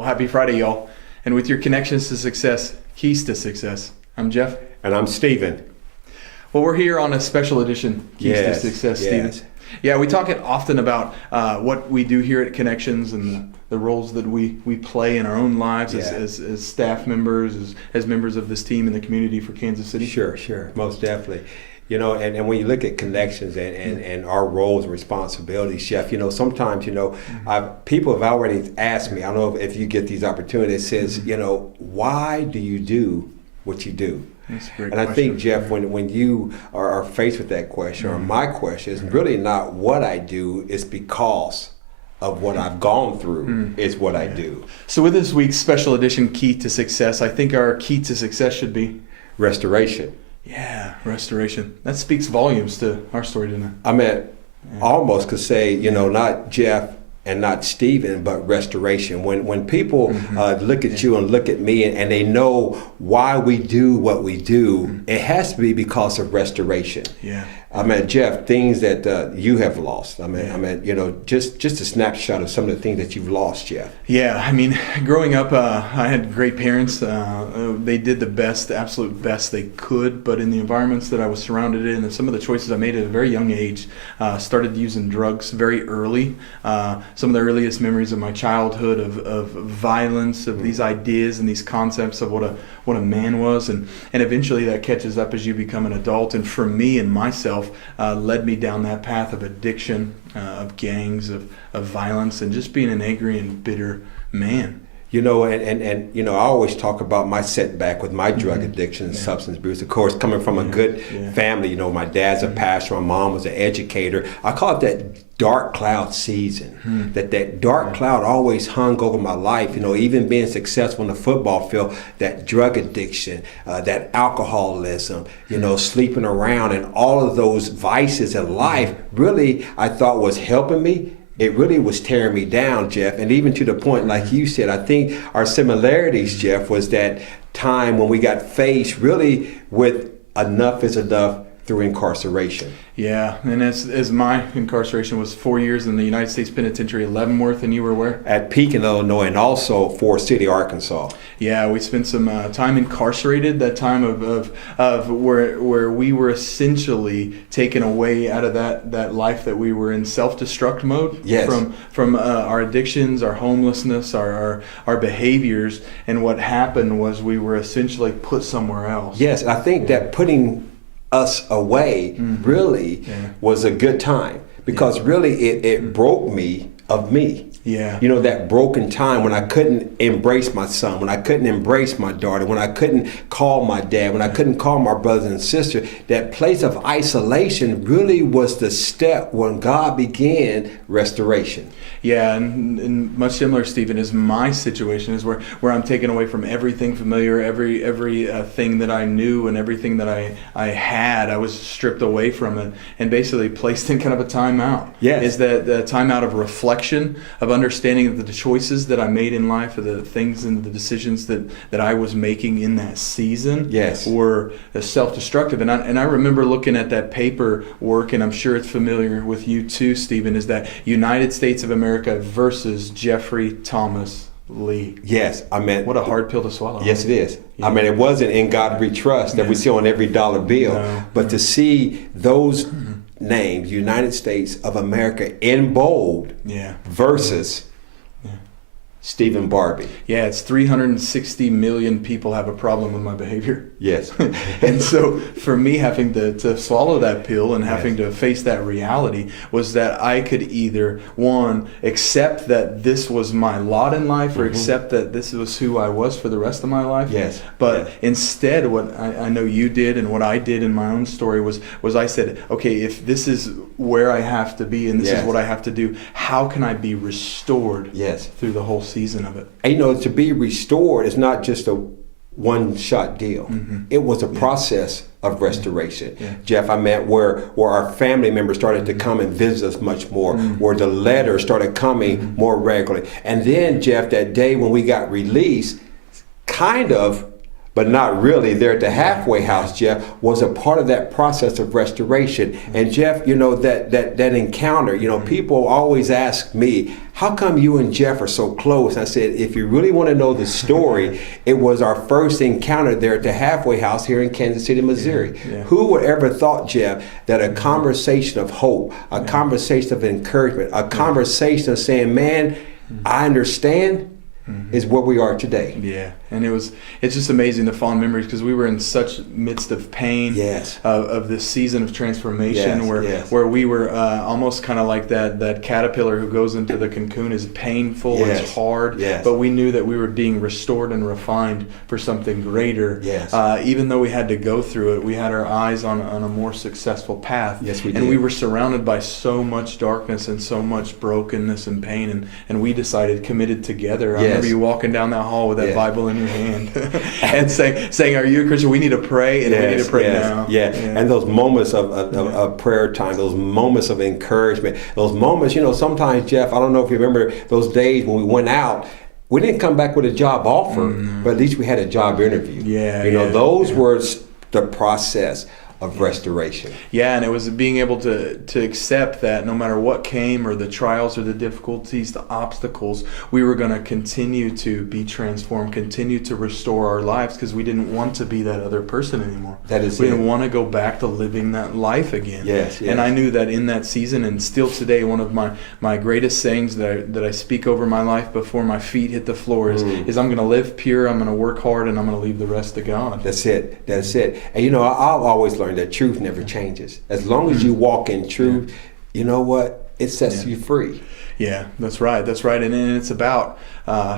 Well, happy Friday, y'all. And with your connections to success, keys to success. I'm Jeff. And I'm Stephen. Well, we're here on a special edition, Keys to Success, Stephen. Yeah, we talk often about what we do here at Connections and the roles that we play in our own lives as staff members, as members of this team in the community for Kansas City. Sure, most definitely. You know, and when you look at Connections and our roles and responsibilities, Chef, you know, sometimes, you know, people have already asked me, I don't know if you get these opportunities, says, you know, why do you do what you do? That's a great and I question. think, Jeff, when you are faced with that question, or my question, is really not what I do, it's because of what I've gone through is what I do. So with this week's special edition, Key to Success, I think our key to success should be restoration. Yeah, restoration. That speaks volumes to our story, doesn't it? I mean, almost could say, you know, not Jeff and not Stephen, but restoration. When people look at you and look at me and they know why we do what we do, it has to be because of restoration. Yeah. I mean, Jeff, things that you have lost. I mean, you know, just a snapshot of some of the things that you've lost, Jeff. Yeah, I mean, growing up, I had great parents. They did the absolute best they could, but in the environments that I was surrounded in and some of the choices I made at a very young age, started using drugs very early. Some of the earliest memories of my childhood of violence, of these ideas and these concepts of what a man was, and eventually that catches up as you become an adult. And for me and myself, led me down that path of addiction, of gangs, of violence, and just being an angry and bitter man. You know, and you know, I always talk about my setback with my drug addiction and substance abuse. Of course, coming from a good family, you know, my dad's a pastor, my mom was an educator. I call it that dark cloud season. That dark cloud always hung over my life. You know, even being successful in the football field, that drug addiction, that alcoholism, you know, sleeping around, and all of those vices in life really I thought was helping me. It really was tearing me down, Jeff, and even to the point, like you said, I think our similarities, Jeff, was that time when we got faced really with enough is enough through incarceration. Yeah, and as my incarceration was 4 years in the United States Penitentiary at Leavenworth, and you were where? At Pekin, Illinois, and also Forest City, Arkansas. Yeah, we spent some time incarcerated, that time of where we were essentially taken away out of that life that we were in self-destruct mode. Yes. From our addictions, our homelessness, our behaviors, and what happened was we were essentially put somewhere else. Yes, I think that putting us away really was a good time, because really it broke me of me. Yeah. You know, that broken time when I couldn't embrace my son, when I couldn't embrace my daughter, when I couldn't call my dad, when I couldn't call my brothers and sisters, that place of isolation really was the step when God began restoration. Yeah, and much similar, Stephen, is my situation, is where I'm taken away from everything familiar, every thing that I knew and everything that I had. I was stripped away from it and basically placed in kind of a timeout. Yes. Is that the timeout of reflection, of understanding of the choices that I made in life, of the things and the decisions that I was making in that season were self-destructive. And I remember looking at that paperwork, and I'm sure it's familiar with you too, Stephen, is that United States of America versus Jeffrey Thomas Lee. Yes, I mean, what a hard pill to swallow. Yes, it is. Yeah. I mean, it wasn't in God we trust that we see on every dollar bill, but to see those names, United States of America in bold versus Stephen Barbie. Yeah, it's 360 million people have a problem with my behavior. Yes. And so for me, having to swallow that pill and having to face that reality was that I could either, one, accept that this was my lot in life, or accept that this was who I was for the rest of my life. Yes. But instead, what I know you did and what I did in my own story was I said, okay, if this is where I have to be and this is what I have to do, how can I be restored through the whole season of it? And, you know, to be restored is not just a one-shot deal. It was a process of restoration. Jeff, I meant where our family members started to come and visit us much more, where the letters started coming more regularly. And then, Jeff, that day when we got released, kind of but not really. There at the halfway house, Jeff, was a part of that process of restoration. And Jeff, that encounter, people always ask me, how come you and Jeff are so close? I said, if you really want to know the story, it was our first encounter there at the halfway house here in Kansas City, Missouri. Yeah. Who would ever thought, Jeff, that a conversation of hope, a conversation of encouragement, a conversation of saying, man, I understand, is where we are today. Yeah, and it's just amazing, the fond memories, because we were in such midst of pain, of this season of transformation, where we were almost kind of like that caterpillar who goes into the cocoon. Is painful, it's hard, but we knew that we were being restored and refined for something greater. Even though we had to go through it, we had our eyes on a more successful path. Yes, we did. And we were surrounded by so much darkness and so much brokenness and pain, and we decided, committed together. I remember you walking down that hall with that Bible in your hand and saying, "Are you a Christian? We need to pray, and we need to pray now." And those moments of prayer time, those moments of encouragement, those moments, sometimes, Jeff, I don't know if you remember those days when we went out. We didn't come back with a job offer, but at least we had a job interview. Those were the process of restoration. Yeah, and it was being able to accept that no matter what came, or the trials or the difficulties, the obstacles, we were going to continue to be transformed, continue to restore our lives, because we didn't want to be that other person anymore. We didn't want to go back to living that life again. And I knew that in that season, and still today, one of my greatest sayings that I speak over my life before my feet hit the floor is I'm going to live pure, I'm going to work hard, and I'm going to leave the rest to God. That's it. And I've always learned that truth never changes. As long as you walk in truth, you know what? It sets you free. Yeah, that's right. And it's about,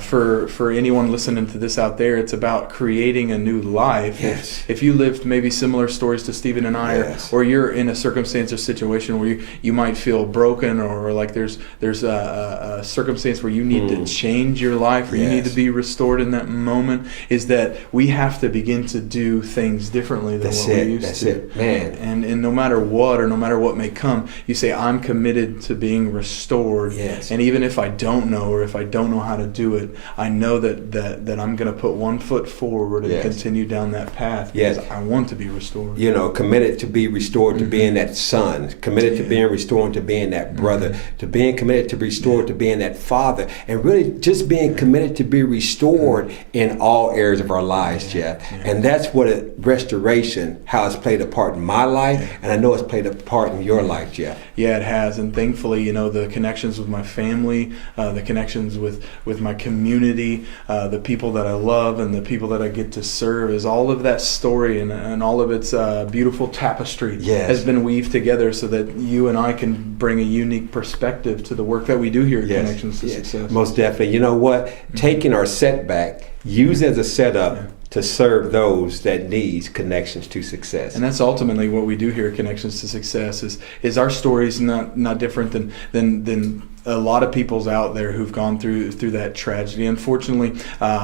for anyone listening to this out there, it's about creating a new life. If you lived maybe similar stories to Stephen and I, or you're in a circumstance or situation where you might feel broken, or like there's a circumstance where you need to change your life, or you need to be restored in that moment, is that we have to begin to do things differently than what we used to. That's it, man. And no matter what, or no matter what may come, you say, I'm committed to being restored. And even if I don't know, or if I don't know how to do it, I know that I'm going to put one foot forward and continue down that path, because I want to be restored. Committed to be restored to being that son, committed to being restored to being that brother, to being committed to be restored to being that father, and really just being committed to be restored in all areas of our lives, Jeff. And that's what restoration, how it's played a part in my life, and I know it's played a part in your life, Jeff. Yeah, it has. And thankfully, the connections with my family, the connections with my community, the people that I love, and the people that I get to serve, is all of that story and all of its beautiful tapestry has been weaved together, so that you and I can bring a unique perspective to the work that we do here at Connections to Success. Most definitely. You know what? Taking our setback, use as a setup to serve those that need connections to success. And that's ultimately what we do here at Connections to Success. Is our stories not different than a lot of people's out there who've gone through that tragedy. Unfortunately,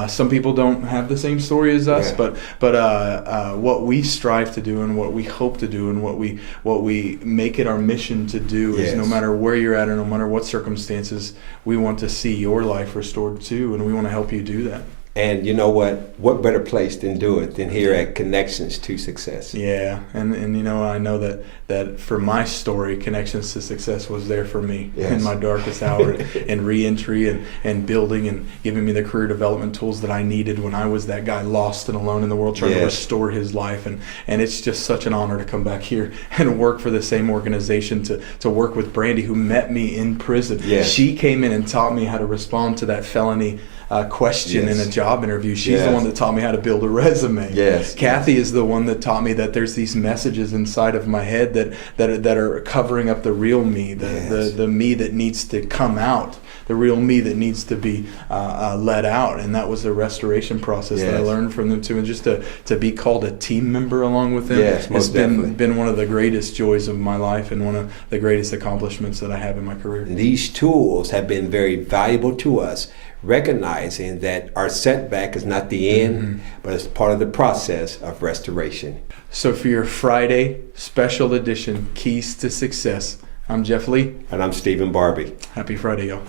some people don't have the same story as us, but what we strive to do, and what we hope to do, and what we make it our mission to do, is no matter where you're at, or no matter what circumstances, we want to see your life restored too, and we want to help you do that. And you know what? What better place than do it than here at Connections to Success? Yeah, and I know that for my story, Connections to Success was there for me in my darkest hour, and re-entry and building, and giving me the career development tools that I needed when I was that guy lost and alone in the world, trying to restore his life. And it's just such an honor to come back here and work for the same organization, to work with Brandy, who met me in prison. She came in and taught me how to respond to that felony question in a job interview. She's the one that taught me how to build a resume. Kathy is the one that taught me that there's these messages inside of my head that are covering up the real me, the me that needs to come out, the real me that needs to be let out. And that was the restoration process that I learned from them too. And just to be called a team member along with them has been one of the greatest joys of my life, and one of the greatest accomplishments that I have in my career. These tools have been very valuable to us, recognizing that our setback is not the end, but it's part of the process of restoration. So for your Friday special edition, Keys to Success, I'm Jeff Lee. And I'm Stephen Barbie. Happy Friday, y'all.